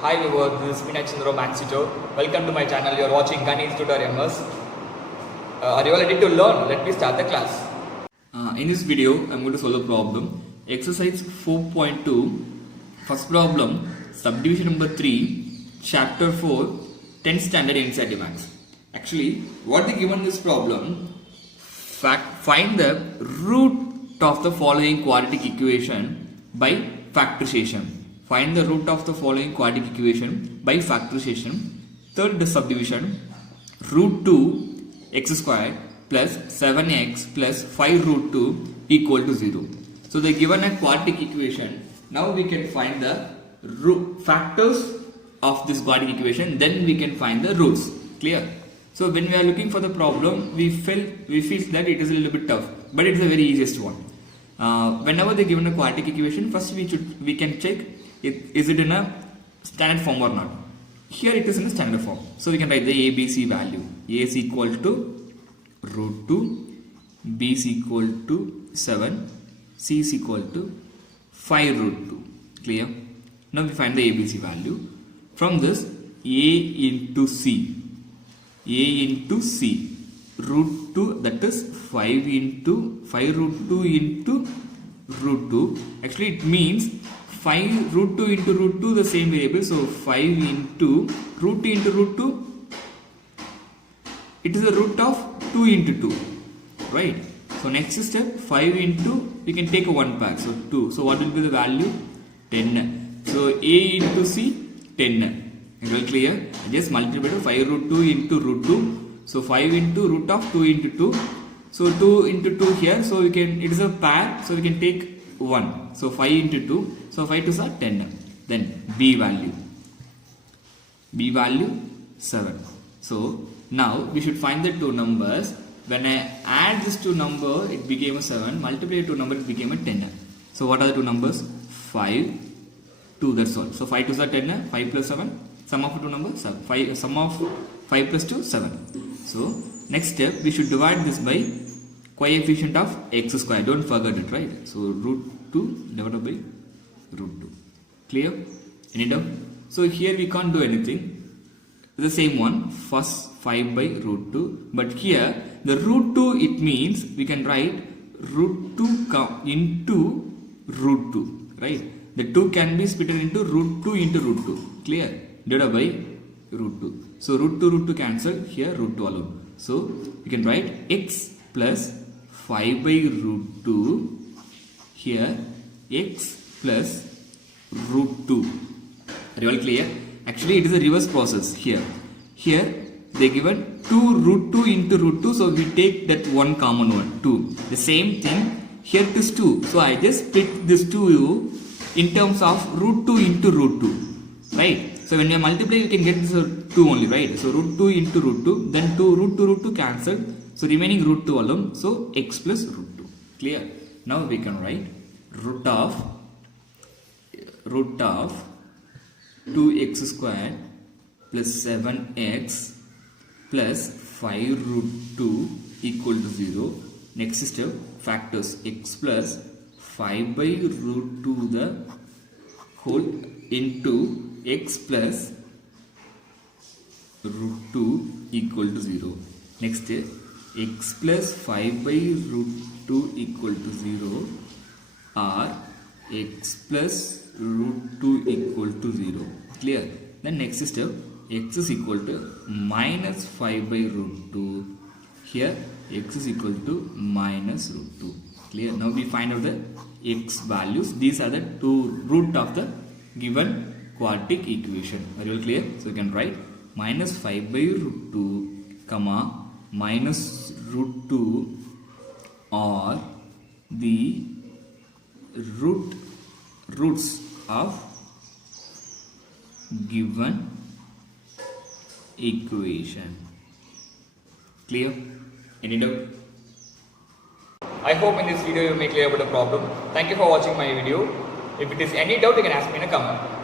Hi viewers, this is Vinay Chandra Maxito. Welcome to my channel. You are watching Ganesh Tutorials. Are you all ready to learn? Let me start the class. In this video, I'm going to solve a problem. Exercise 4.2. First problem, subdivision number 3, chapter 4, 10th standard NCERT Maths. Actually, what they given this problem, find the root of the following quadratic equation by factorization. Find the root of the following quadratic equation by factorization. Third subdivision, root 2 x squared plus 7x plus 5 root 2 equal to 0. So they given a quadratic equation. Now we can find the root factors of this quadratic equation. Then we can find the roots. Clear? So when we are looking for the problem, we feel that it is a little bit tough, but it is the very easiest one. Whenever they given a quadratic equation, first we can check is it in a standard form or not. Here it is in a standard form. So we can write the ABC value. A is equal to root 2, B is equal to 7, C is equal to 5 root 2. Clear? Now we find the ABC value. From this, A into C. A into C. Root 2, that is 5 root 2 into root 2. Actually it means 5 root 2 into root 2 the same variable. So 5 into root 2 into root 2. It is the root of 2 into 2. Right? So next step, 5 into, we can take a 1 pair. So 2. So what will be the value? 10. So A into C, 10. Is it clear? Just multiply 5 root 2 into root 2. So 5 into root of 2 into 2. So 2 into 2 here. So we can, it is a pair. So we can take 1. So 5 into 2. So 5 2s are 10. Then B value. B value 7. So now we should find the two numbers. When I add this two number, it became a 7. Multiply two number, it became a 10. So what are the two numbers? 5, 2. That's all. So 5 2s are 10. 5 plus 7. Sum of two numbers 7. 5, sum of 5 plus 2 7. So next step, we should divide this by coefficient of x square. Don't forget it, right? So root 2 divided by root 2. Clear? Any doubt? So here we can't do anything. The same one, first 5 by root 2. But here the root 2, it means we can write root 2 into root 2. Right? The 2 can be split into root 2 into root 2. Clear? Divided by root 2. So root 2 cancel. Here root 2 alone. So we can write x plus 5 by root 2. Here x plus root 2. Are you all clear? Actually it is a reverse process here. Here they given 2 root 2 into root 2. So we take that one common one, 2. The same thing here it is 2. So I just split this 2 in terms of root 2 into root 2. Right? So when you multiply, you can get this 2 only, right? So root 2 into root 2, then 2 root 2 cancelled. So remaining root 2 alone. So x plus root 2. Clear? Now we can write root of 2x squared plus 7x plus 5 root 2 equal to 0. Next step, factors x plus 5 by root 2 the whole into x plus root 2 equal to 0. Next step, x plus 5 by root 2 equal to 0 or x plus root 2 equal to 0. Clear? Then next step, x is equal to minus 5 by root 2. Here x is equal to minus root 2. Clear? Now we find out the x values. These are the two root of the given quadratic equation. Are you all clear? So you can write minus 5 by root 2 comma minus root 2 or the roots of given equation. Clear? Any doubt? I hope in this video you may clear about the problem. Thank you for watching my video. If it is any doubt, you can ask me in a comment.